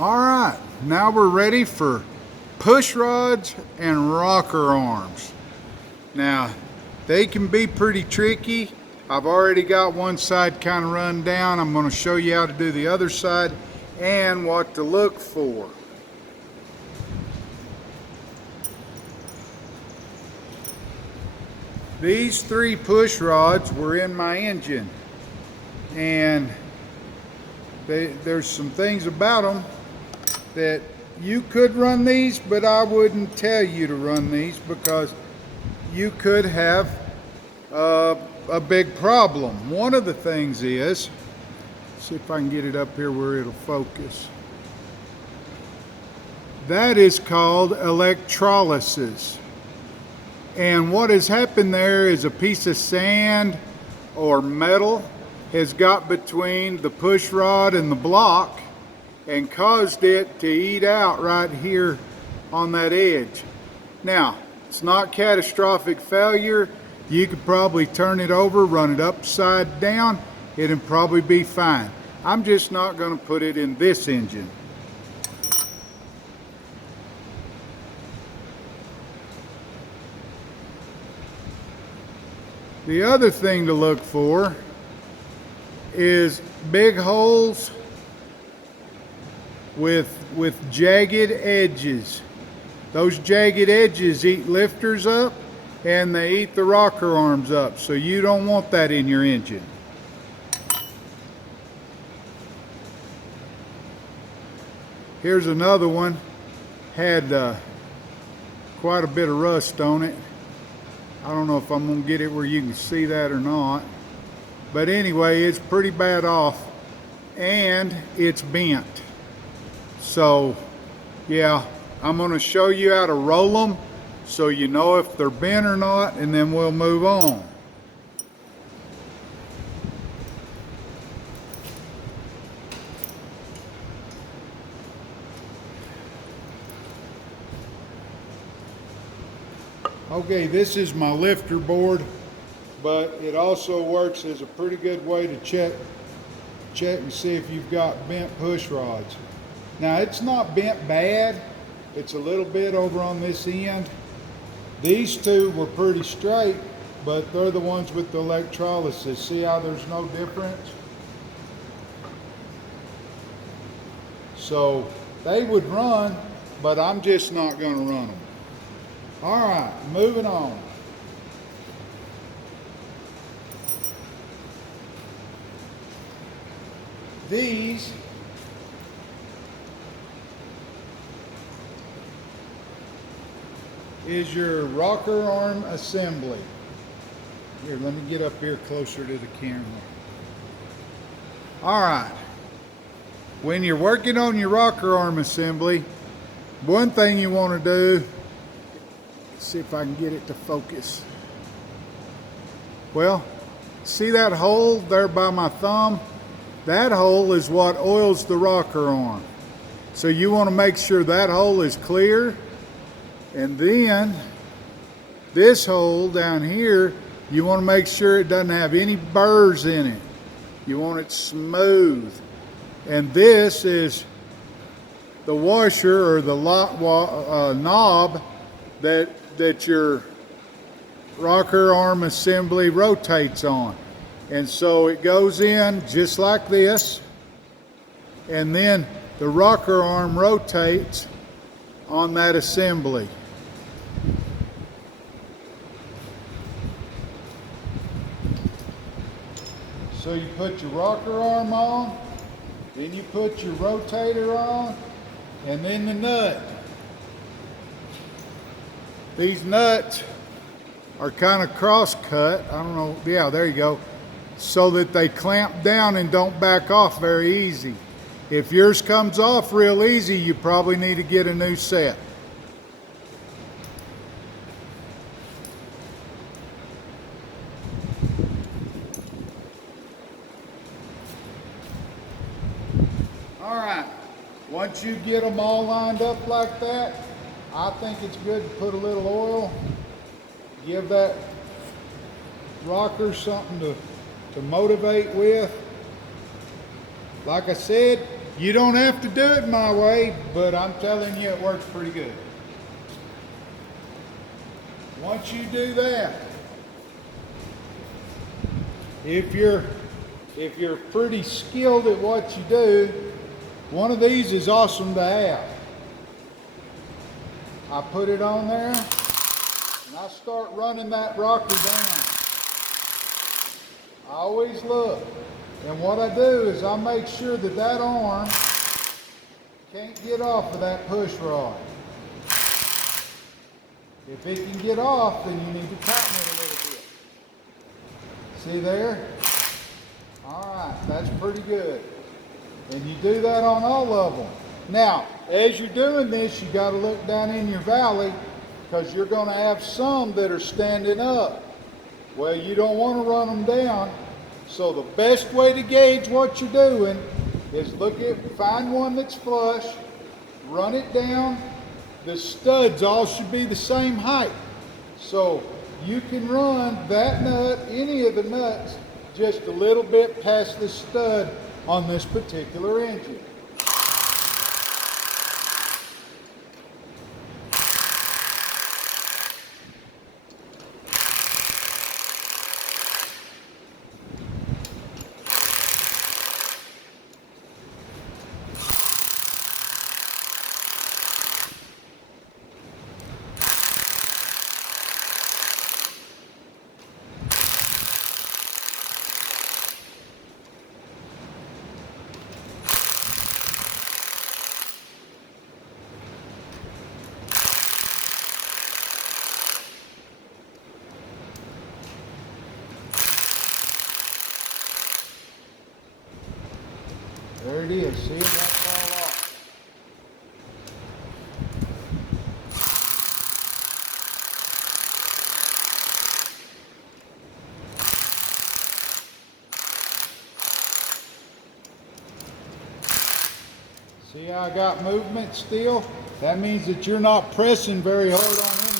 All right, now we're ready for push rods and rocker arms. Now, they can be pretty tricky. I've already got one side kind of run down. I'm going to show you how to do the other side and what to look for. These three push rods were in my engine, and there's some things about them that you could run these, but I wouldn't tell you to run these because you could have a big problem. One of the things is, see if I can get it up here where it'll focus. That is called electrolysis. And what has happened there is a piece of sand or metal has got between the push rod and the block and caused it to eat out right here on that edge. Now, it's not catastrophic failure. You could probably turn it over, run it upside down, it'd probably be fine. I'm just not going to put it in this engine. The other thing to look for is big holes with jagged edges. Those jagged edges eat lifters up and they eat the rocker arms up, so you don't want that in your engine. Here's another one, had quite a bit of rust on it. I don't know if I'm gonna get it where you can see that or not, but anyway, it's pretty bad off and it's bent. So yeah, I'm gonna show you how to roll them so you know if they're bent or not, and then we'll move on. Okay, this is my lifter board, but it also works as a pretty good way to check and see if you've got bent push rods. Now, it's not bent bad. It's a little bit over on this end. These two were pretty straight, but they're the ones with the electrolysis. See how there's no difference? So they would run, but I'm just not going to run them. All right, moving on. These is your rocker arm assembly. Here, let me get up here closer to the camera. All right. When you're working on your rocker arm assembly, one thing you want to do, see if I can get it to focus. Well, see that hole there by my thumb? That hole is what oils the rocker arm. So you want to make sure that hole is clear. And then this hole down here, you want to make sure it doesn't have any burrs in it. You want it smooth. And this is the washer or the knob that your rocker arm assembly rotates on. And so it goes in just like this, and then the rocker arm rotates on that assembly. So you put your rocker arm on, then you put your rotator on, and then the nut. These nuts are kind of cross cut. I don't know, yeah, there you go. So that they clamp down and don't back off very easy. If yours comes off real easy, you probably need to get a new set. All right, once you get them all lined up like that, I think it's good to put a little oil, give that rocker something to motivate with. Like I said, You don't have to do it my way, but I'm telling you it works pretty good. Once you do that, if you're pretty skilled at what you do, one of these is awesome to have. I put it on there and I start running that rocker down. I always look, and what I do is I make sure that that arm can't get off of that push rod. If it can get off, then you need to tighten it a little bit. See there? All right, that's pretty good. And you do that on all of them. Now, as you're doing this, you got to look down in your valley, because you're going to have some that are standing up. Well, you don't want to run them down. So the best way to gauge what you're doing is find one that's flush, run it down. The studs all should be the same height. So you can run that nut, any of the nuts, just a little bit past the stud on this particular engine. There it is. See it? That's all off. See how I got movement still? That means that you're not pressing very hard on anything.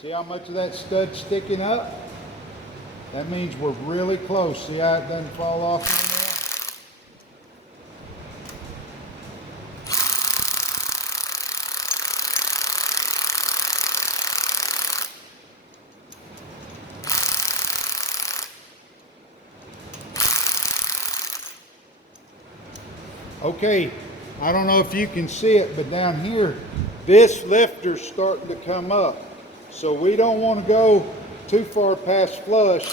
See how much of that stud's sticking up? That means we're really close. See how it doesn't fall off anymore. Okay, I don't know if you can see it, but down here, this lifter's starting to come up. So we don't want to go too far past flush.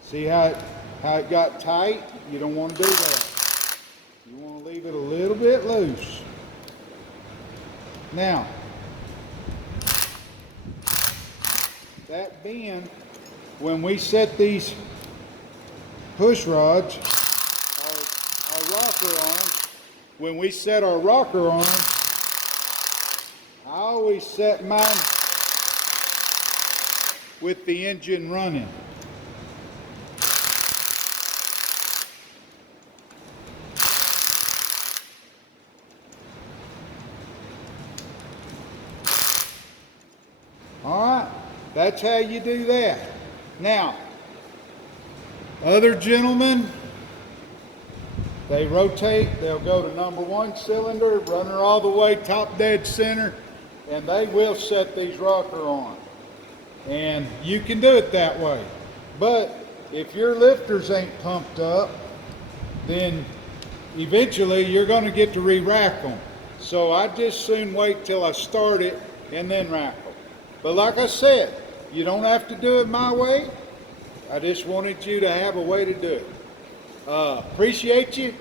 See how it got tight? You don't want to do that. You want to leave it a little bit loose. Now, that bend, when we set these push rods, our rocker arms, when we set our rocker on them, I always set mine with the engine running. All right, that's how you do that. Now, other gentlemen, they rotate, they'll go to number 1 cylinder, run her all the way top dead center, and they will set these rocker on. And you can do it that way. But if your lifters ain't pumped up, then eventually you're going to get to re-rack them. So I just soon wait till I start it and then rack them. But like I said, you don't have to do it my way. I just wanted you to have a way to do it. Appreciate you,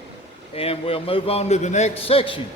and we'll move on to the next section.